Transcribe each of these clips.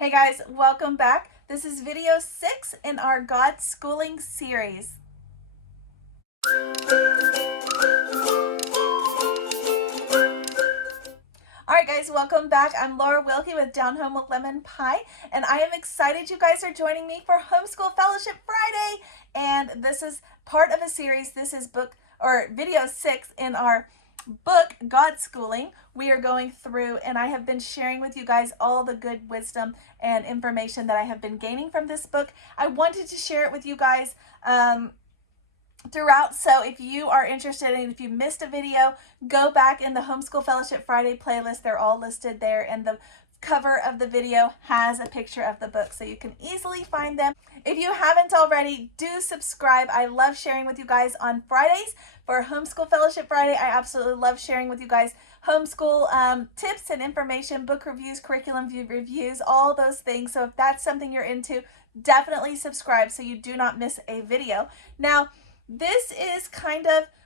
Hey guys, welcome back. This is video 6 in our Godschooling series. Alright guys, welcome back. I'm Laura Wilkie with Down Home with Lemon Pie, and I am excited you guys are joining me for Homeschool Fellowship Friday. And this is part of a series. This is video 6 in our book, Godschooling. We are going through, and I have been sharing with you guys all the good wisdom and information that I have been gaining from this book. I wanted to share it with you guys throughout. So if you are interested and if you missed a video, go back in the Homeschool Fellowship Friday playlist. They're all listed there, and the cover of the video has a picture of the book, so you can easily find them. If you haven't already, do subscribe. I love sharing with you guys on Fridays for Homeschool Fellowship Friday. I absolutely love sharing with you guys homeschool tips and information, book reviews, curriculum reviews, all those things. So if that's something you're into, definitely subscribe so you do not miss a video. Now, this is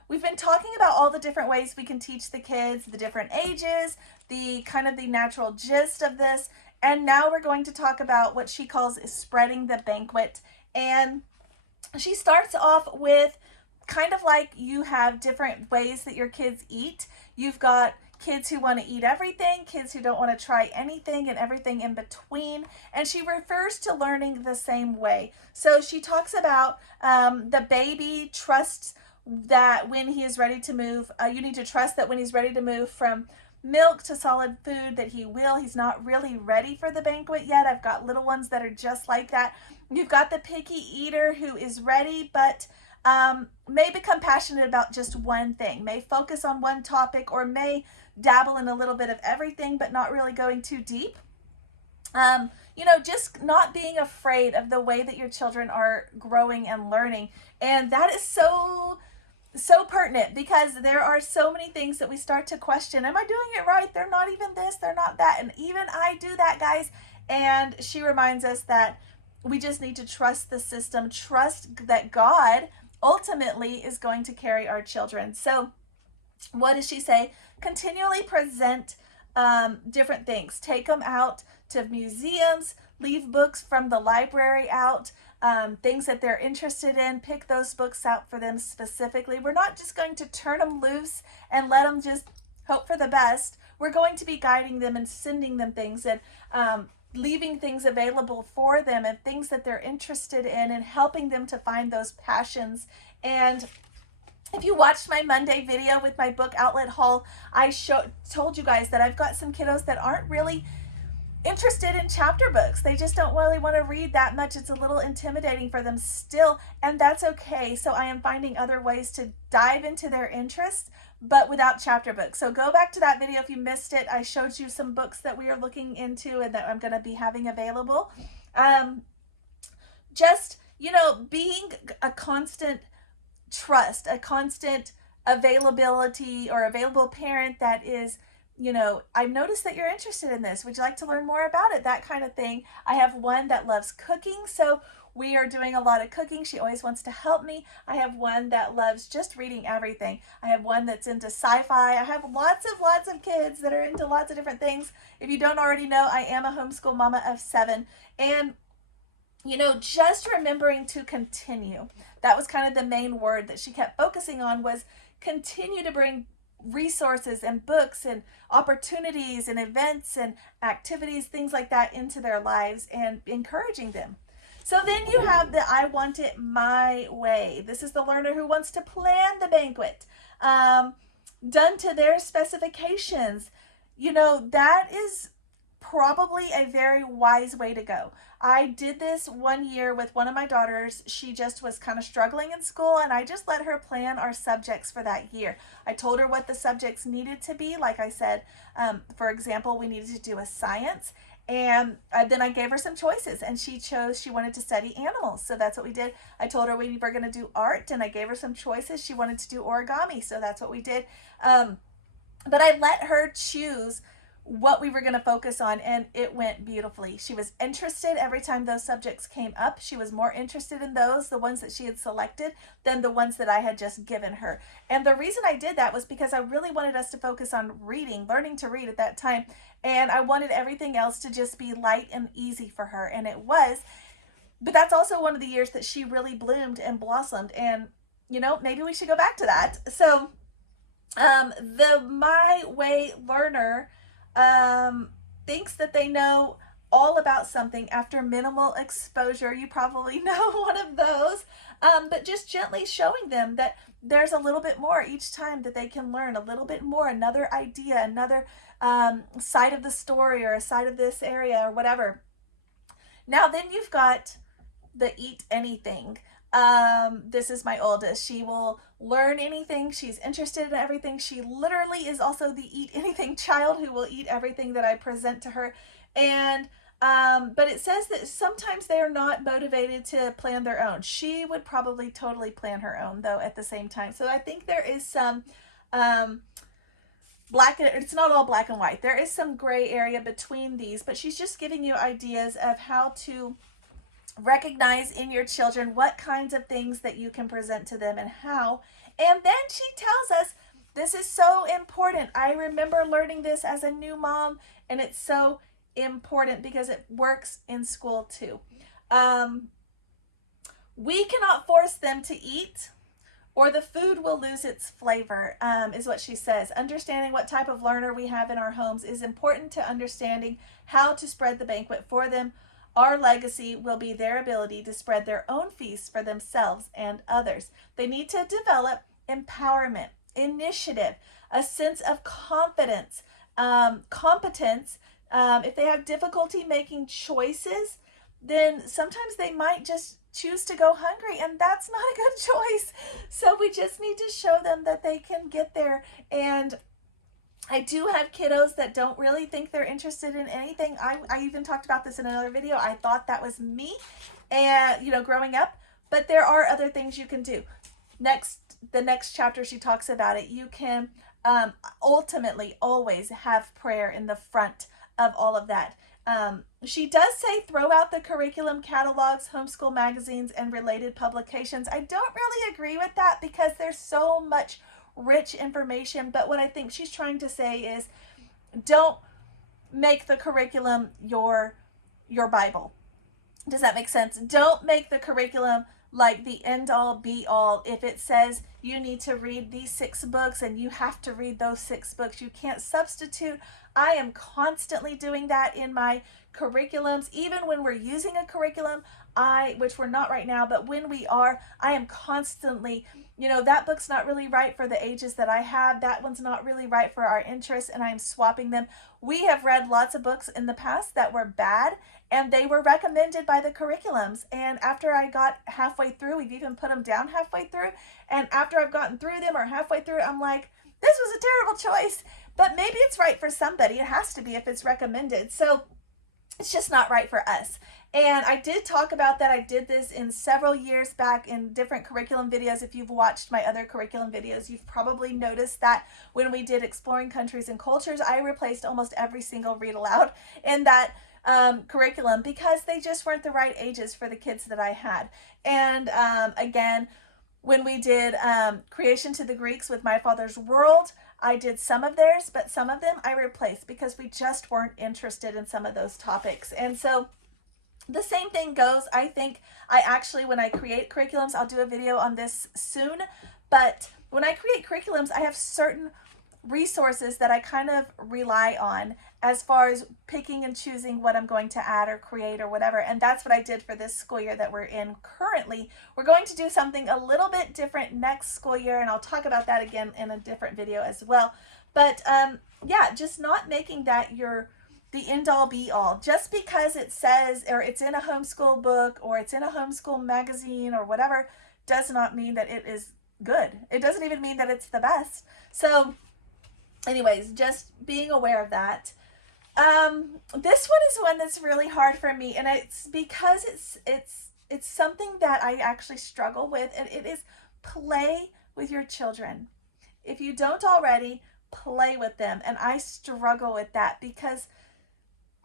we've been talking about all the different ways we can teach the kids, the different ages, the natural gist of this. And now we're going to talk about what she calls spreading the banquet. And she starts off with you have different ways that your kids eat. You've got kids who want to eat everything, kids who don't want to try anything, and everything in between. And she refers to learning the same way. So she talks about the baby trusts that when he is ready to move, you need to trust that when he's ready to move from milk to solid food, that he will. He's not really ready for the banquet yet. I've got little ones that are just like that. You've got the picky eater who is ready, but may become passionate about just one thing, may focus on one topic, or may dabble in a little bit of everything, but not really going too deep. Just not being afraid of the way that your children are growing and learning. And that is so pertinent, because there are so many things that we start to question. Am I doing it right? They're not even this, they're not that. And even I do that, guys. And she reminds us that we just need to trust the system, trust that God ultimately is going to carry our children. So what does she say? Continually present different things. Take them out to museums, leave books from the library out, things that they're interested in, pick those books out for them specifically. We're not just going to turn them loose and let them just hope for the best. We're going to be guiding them and sending them things, and leaving things available for them, and things that they're interested in, and helping them to find those passions. And if you watched my Monday video with my book outlet haul, I told you guys that I've got some kiddos that aren't really interested in chapter books. They just don't really want to read that much. It's a little intimidating for them still, and that's okay. So I am finding other ways to dive into their interests, but without chapter books. So go back to that video if you missed it. I showed you some books that we are looking into and that I'm going to be having available. Being a constant trust, a constant availability, or available parent that is, I've noticed that you're interested in this. Would you like to learn more about it? That kind of thing. I have one that loves cooking, so we are doing a lot of cooking. She always wants to help me. I have one that loves just reading everything. I have one that's into sci-fi. I have lots of kids that are into lots of different things. If you don't already know, I am a homeschool mama of 7. And just remembering to continue. That was kind of the main word that she kept focusing on, was continue to bring resources and books and opportunities and events and activities, things like that, into their lives, and encouraging them. So then you have the I want it my way. This is the learner who wants to plan the banquet, done to their specifications. That is probably a very wise way to go. I did this one year with one of my daughters. She just was kind of struggling in school, and I just let her plan our subjects for that year. I told her what the subjects needed to be. Like I said, for example, we needed to do a science, and then I gave her some choices, and she chose she wanted to study animals, so that's what we did. I told her we were going to do art, and I gave her some choices. She wanted to do origami, so that's what we did. But I let her choose what we were going to focus on, and it went beautifully. She was interested every time those subjects came up. She was more interested in those, the ones that she had selected, than the ones that I had just given her. And the reason I did that was because I really wanted us to focus on reading, learning to read at that time, and I wanted everything else to just be light and easy for her, and it was. But that's also one of the years that she really bloomed and blossomed, and maybe we should go back to that. So the My Way learner thinks that they know all about something after minimal exposure. You probably know one of those. But just gently showing them that there's a little bit more each time that they can learn, a little bit more, another idea, another side of the story, or a side of this area, or whatever. Now then you've got the eat anything. This is my oldest. She will learn anything. She's interested in everything. She literally is also the eat anything child who will eat everything that I present to her. And but it says that sometimes they are not motivated to plan their own. She would probably totally plan her own, though, at the same time. So I think there is some it's not all black and white. There is some gray area between these, but she's just giving you ideas of how to recognize in your children what kinds of things that you can present to them and how. And then she tells us, this is so important. I remember learning this as a new mom, and it's so important because it works in school too. We cannot force them to eat, or the food will lose its flavor, is what she says. Understanding what type of learner we have in our homes is important to understanding how to spread the banquet for them. Our legacy will be their ability to spread their own feasts for themselves and others. They need to develop empowerment, initiative, a sense of confidence, competence. If they have difficulty making choices, then sometimes they might just choose to go hungry, and that's not a good choice. So we just need to show them that they can get there. And I do have kiddos that don't really think they're interested in anything. I even talked about this in another video. I thought that was me, and growing up, but there are other things you can do. The next chapter, she talks about it. You can ultimately always have prayer in the front of all of that. She does say throw out the curriculum catalogs, homeschool magazines, and related publications. I don't really agree with that because there's so much rich information, but what I think she's trying to say is don't make the curriculum your Bible. Does that make sense? Don't make the curriculum like the end all be all. If it says you need to read these 6 books and you have to read those 6 books, you can't substitute. I am constantly doing that in my curriculums. Even when we're using a curriculum, which we're not right now, but when we are, I am constantly, that book's not really right for the ages that I have. That one's not really right for our interests, and I'm swapping them. We have read lots of books in the past that were bad, and they were recommended by the curriculums. And after I got halfway through, we've even put them down halfway through. And after I've gotten through them or halfway through, I'm like, this was a terrible choice, but maybe it's right for somebody. It has to be if it's recommended. So it's just not right for us. And I did talk about that. I did this in several years back in different curriculum videos. If you've watched my other curriculum videos, you've probably noticed that when we did Exploring Countries and Cultures, I replaced almost every single read aloud in that curriculum because they just weren't the right ages for the kids that I had. And again, when we did Creation to the Greeks with My Father's World, I did some of theirs, but some of them I replaced because we just weren't interested in some of those topics. And so the same thing goes. I think when I create curriculums, I'll do a video on this soon, but when I create curriculums, I have certain resources that I kind of rely on as far as picking and choosing what I'm going to add or create or whatever. And that's what I did for this school year that we're in currently. We're going to do something a little bit different next school year, and I'll talk about that again in a different video as well. But yeah, just not making that the end all be all. Just because it says, or it's in a homeschool book, or it's in a homeschool magazine or whatever, does not mean that it is good. It doesn't even mean that it's the best. So anyways, just being aware of that. This one is one that's really hard for me, and it's because it's something that I actually struggle with, and it is play with your children. If you don't already, play with them. And I struggle with that because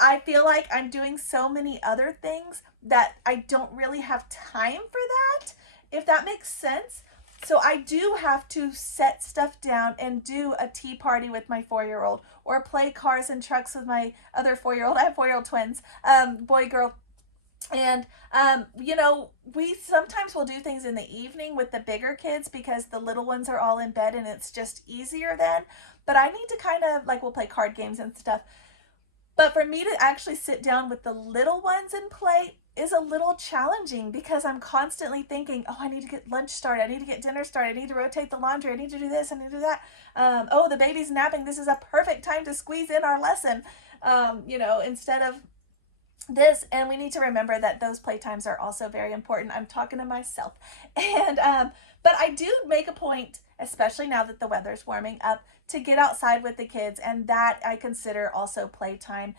I feel like I'm doing so many other things that I don't really have time for that, if that makes sense. So I do have to set stuff down and do a tea party with my 4-year-old, or play cars and trucks with my other 4-year-old. I have 4-year-old twins, boy, girl. And, you know, we sometimes will do things in the evening with the bigger kids because the little ones are all in bed and it's just easier then. But I need to kind of, like, we'll play card games and stuff. But for me to actually sit down with the little ones and play is a little challenging because I'm constantly thinking, oh, I need to get lunch started. I need to get dinner started. I need to rotate the laundry. I need to do this. I need to do that. Oh, the baby's napping. This is a perfect time to squeeze in our lesson, you know, instead of this. And we need to remember that those playtimes are also very important. I'm talking to myself. And but I do make a point, especially now that the weather's warming up, to get outside with the kids, and that I consider also playtime.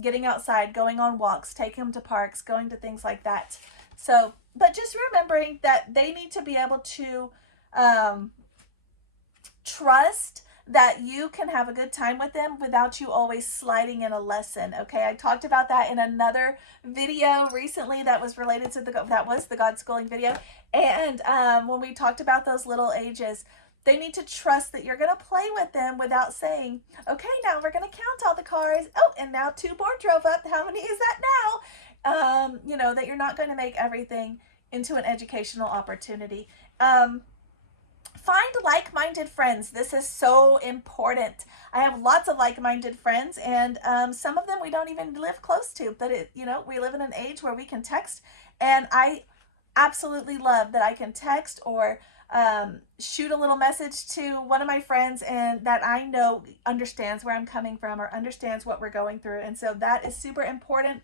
Getting outside, going on walks, taking them to parks, going to things like that. So, but just remembering that they need to be able to trust that you can have a good time with them without you always sliding in a lesson. Okay, I talked about that in another video recently that was related to the Godschooling video. And when we talked about those little ages, they need to trust that you're going to play with them without saying, okay, now we're going to count all the cars. Oh, and now 2 more drove up. How many is that now? You know, that you're not going to make everything into an educational opportunity. Find like-minded friends. This is so important. I have lots of like-minded friends, and some of them we don't even live close to, but you know, we live in an age where we can text, and I absolutely love that I can text or shoot a little message to one of my friends and that I know understands where I'm coming from or understands what we're going through. And so that is super important.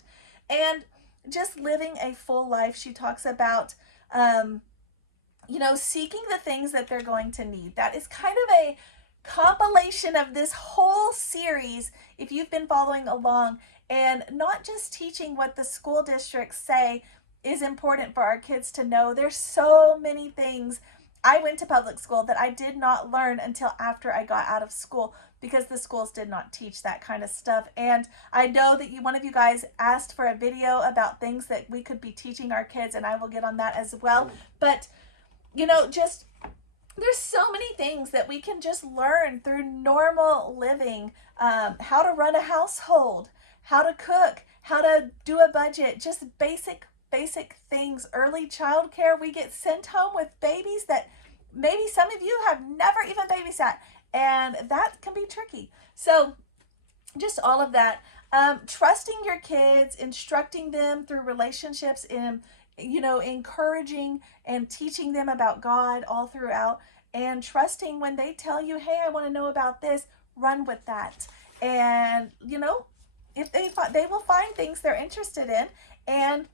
And just living a full life. She talks about, you know, seeking the things that they're going to need. That is kind of a compilation of this whole series, if you've been following along, and not just teaching what the school districts say is important for our kids to know. There's so many things. I went to public school that I did not learn until after I got out of school because the schools did not teach that kind of stuff. And I know that one of you guys asked for a video about things that we could be teaching our kids, and I will get on that as well. But, you know, just there's so many things that we can just learn through normal living. How to run a household, how to cook, how to do a budget, just basic things. Early childcare. We get sent home with babies that maybe some of you have never even babysat, and that can be tricky. So just all of that. Trusting your kids, instructing them through relationships, in, you know, encouraging and teaching them about God all throughout, and trusting when they tell you, hey, I want to know about this, run with that. And, you know, if they will find things they're interested in, and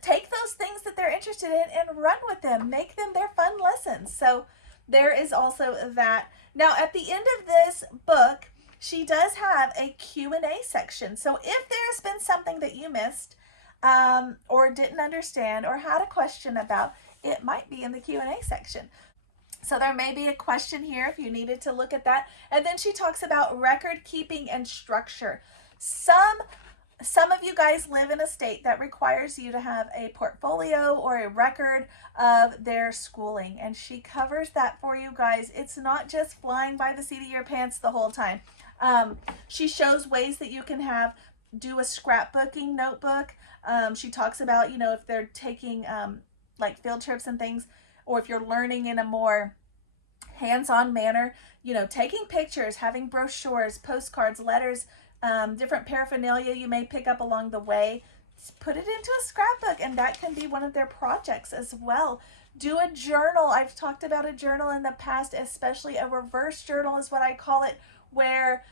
take those things that they're interested in and run with them. Make them their fun lessons. So there is also that. Now, at the end of this book, she does have a Q&A section. So if there's been something that you missed or didn't understand or had a question about, it might be in the Q&A section. So there may be a question here if you needed to look at that. And then she talks about record keeping and structure. Some of you guys live in a state that requires you to have a portfolio or a record of their schooling, and she covers that for you guys. It's not just flying by the seat of your pants the whole time. She shows ways that you can do a scrapbooking notebook. She talks about, you know, if they're taking like field trips and things, or if you're learning in a more hands-on manner, you know, taking pictures, having brochures, postcards, letters, different paraphernalia you may pick up along the way. Put it into a scrapbook, and that can be one of their projects as well. Do a journal. I've talked about a journal in the past, especially a reverse journal is what I call it, where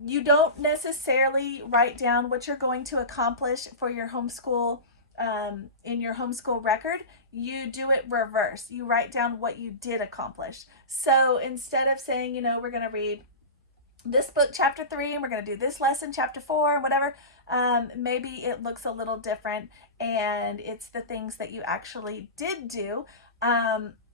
you don't necessarily write down what you're going to accomplish for your homeschool in your homeschool record. You do it reverse. You write down what you did accomplish. So instead of saying, you know, we're going to read this book chapter 3 and we're going to do this lesson chapter 4 and whatever, maybe it looks a little different and it's the things that you actually did do.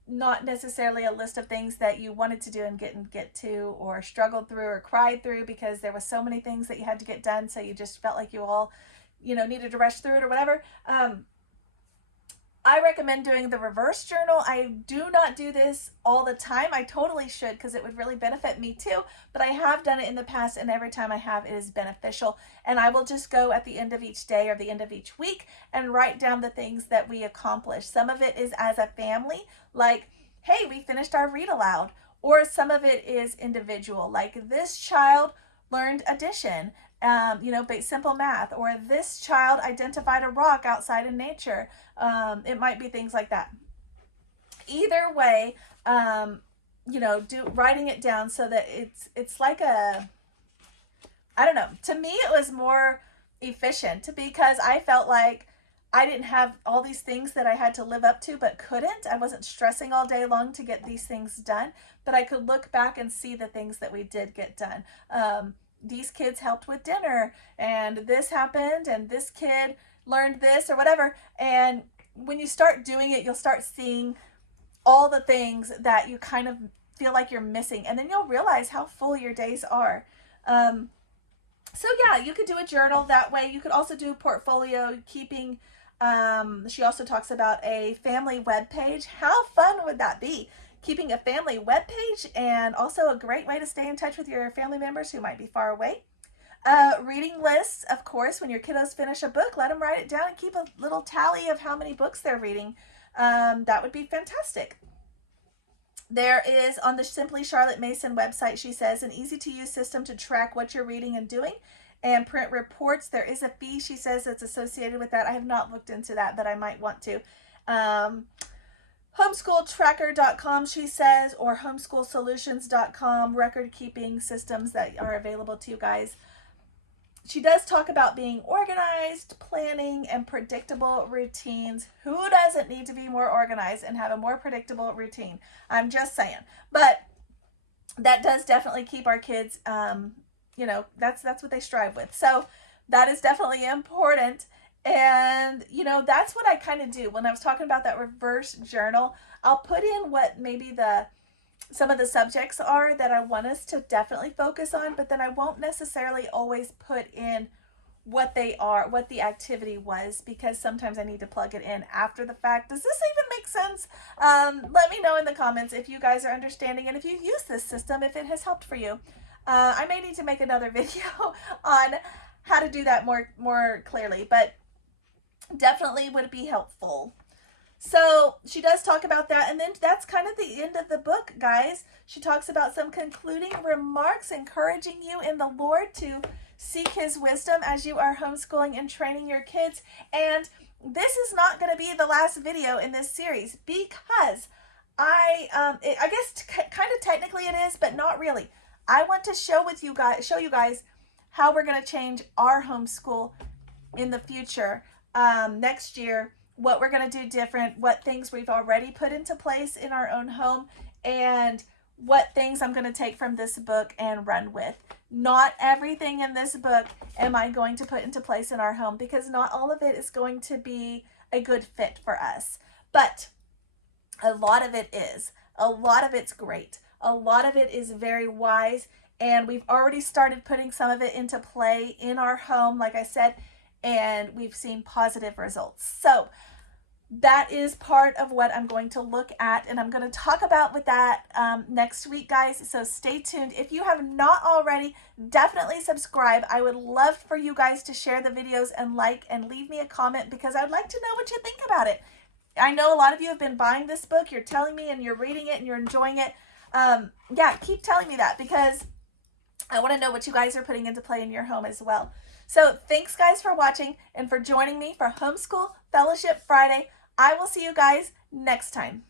not necessarily a list of things that you wanted to do and get to, or struggled through or cried through because there was so many things that you had to get done, so you just felt like you all, needed to rush through it or whatever. I recommend doing the reverse journal. I do not do this all the time. I totally should, because it would really benefit me too, but I have done it in the past, and every time I have, it is beneficial. And I will just go at the end of each day or the end of each week and write down the things that we accomplished. Some of it is as a family, like, hey, we finished our read aloud. Or some of it is individual, like this child learned addition, simple math, or this child identified a rock outside in nature. It might be things like that. Either way, writing it down so that it's like I don't know. To me, it was more efficient because I felt like I didn't have all these things that I had to live up to but couldn't. I wasn't stressing all day long to get these things done, but I could look back and see the things that we did get done. These kids helped with dinner, and this happened, and this kid learned this or whatever. And when you start doing it, you'll start seeing all the things that you kind of feel like you're missing, and then you'll realize how full your days are. So yeah, you could do a journal that way. You could also do portfolio keeping. She also talks about a family web page. How fun would that be? Keeping a family web page, and also a great way to stay in touch with your family members who might be far away. Reading lists, of course. When your kiddos finish a book, let them write it down and keep a little tally of how many books they're reading. That would be fantastic. There is, on the Simply Charlotte Mason website, she says, an easy to use system to track what you're reading and doing, and print reports. There is a fee, she says, that's associated with that. I have not looked into that, but I might want to. Homeschooltracker.com, she says, or homeschoolsolutions.com, record keeping systems that are available to you guys. She does talk about being organized, planning, and predictable routines. Who doesn't need to be more organized and have a more predictable routine? I'm just saying. But that does definitely keep our kids, that's what they strive with. So that is definitely important. And, that's what I kind of do. When I was talking about that reverse journal, I'll put in what maybe some of the subjects are that I want us to definitely focus on, but then I won't necessarily always put in what they are, what the activity was, because sometimes I need to plug it in after the fact. Does this even make sense? Let me know in the comments if you guys are understanding and if you've used this system, if it has helped for you. I may need to make another video on how to do that more clearly, but definitely would be helpful. So she does talk about that, and then that's kind of the end of the book, guys. She talks about some concluding remarks, encouraging you in the Lord to seek his wisdom as you are homeschooling and training your kids. And this is not going to be the last video in this series, because I guess kind of technically it is, but not really. I want to show you guys how we're going to change our homeschool in the future, next year. What we're going to do different, what things we've already put into place in our own home, and what things I'm going to take from this book and run with. Not everything in this book am I going to put into place in our home, because not all of it is going to be a good fit for us. But a lot of it is. A lot of it's great. A lot of it is very wise, and we've already started putting some of it into play in our home, like I said, and we've seen positive results. So that is part of what I'm going to look at, and I'm going to talk about with that next week, guys. So stay tuned. If you have not already, definitely subscribe. I would love for you guys to share the videos and like and leave me a comment, because I'd like to know what you think about it. I know a lot of you have been buying this book. You're telling me, and you're reading it, and you're enjoying it. Yeah, keep telling me that, because I want to know what you guys are putting into play in your home as well. So thanks, guys, for watching and for joining me for Homeschool Fellowship Friday. I will see you guys next time.